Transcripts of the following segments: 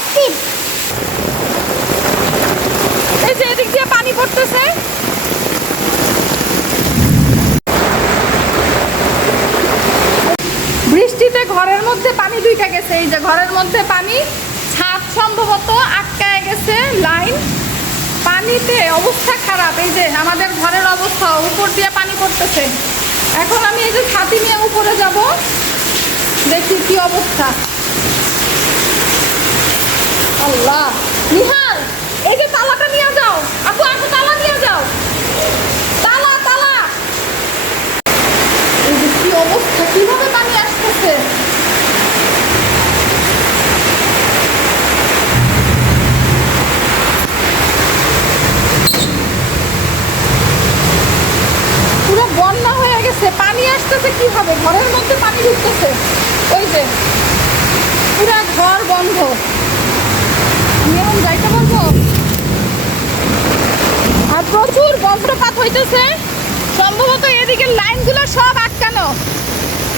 অস্থির। এই যে এদিক দিয়ে পানি পড়তেছে। বৃষ্টিতে ঘরের মধ্যে পানি ঢুকে গেছে। এই যে ঘরের মধ্যে পানি, ছাদ সম্ভবত আটকায় গেছে, লাইন। পানিতে অবস্থা খারাপ। এই যে আমাদের ঘরের অবস্থা, উপর দিয়ে পানি পড়তেছে। এখন আমি এই যে ছাতি নিয়ে উপরে যাব। দেখি কি অবস্থা। আল্লাহ। নিহাল, এই যে তালাটা নিয়ে যাও। আপু আপু তালা নিয়ে যাও। তালা তালা। এই কি অবস্থা, কীভাবে পানি আসতেছে? পুরো বন্যা হয়ে গেছে, পানি আসতেছে কীভাবে? ঘরের মধ্যে পানি ঢুকতেছে। ওই যে, পুরা ঘর বন্ধ আমি এখন যাইতে পারব আর প্রচুর বজ্রপাত হইতেছে। সম্ভবত এদিকে লাইনগুলো সব আটকানো।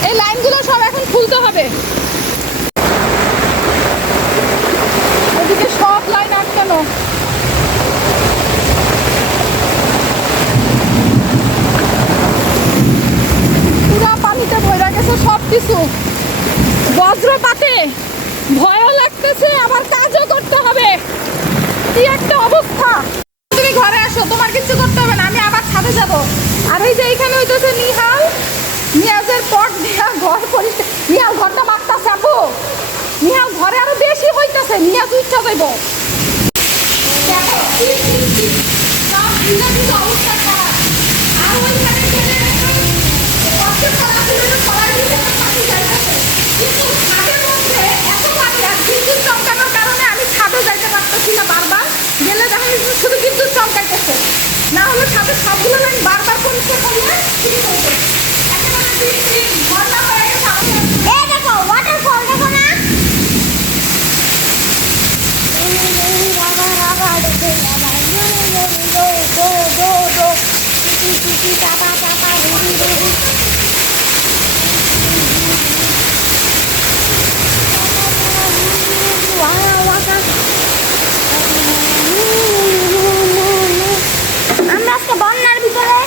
এই লাইনগুলো সব এখন খুলতে হবে। এদিকে সব লাইন আটকানো। পুরা পানিতে ভরে গেছে সব কিছু বজ্রপাতে ভয়ও লাগতেছে, আবার কাজও করতে হবে। কি একটা অবস্থা। তোমার কিছু করতে হবে না, আমি আবার ছাদে যাব আর এই যে এইখানে হইতেছে নিহাল নিয়াজের পট দিয়া ঘর পরিষ্কার নিহাল ঘরটা মারতাছে আপু নিহাল ঘরে আরও বেশি হইতাছে নিয়াজ উঠতে ভিজে অবস্থা খারাপ। আর ওইখানে আমরা আজকে বন্যার ভিতরে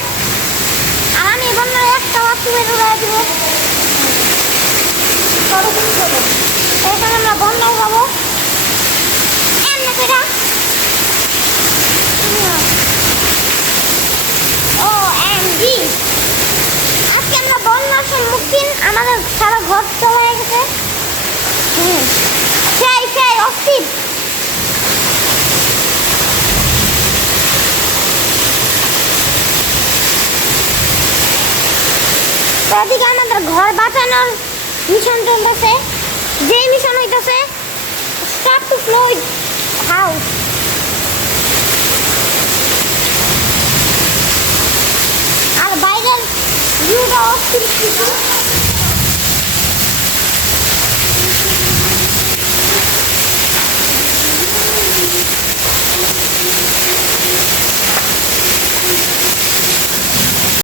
আর আমি বন্যার একটা উড়াই দিব। আজকে আমরা বন্যার সম্মুখীন, আমাদের ঘর চলে গেছে। সেই সেই আমাদের ঘর বাঁচানোর মিশন চলতেছে। যে মিশন হইতেছে স্টার্ট টু ফ্লোড হাউস আর বাইরের ভিউটা অস্থির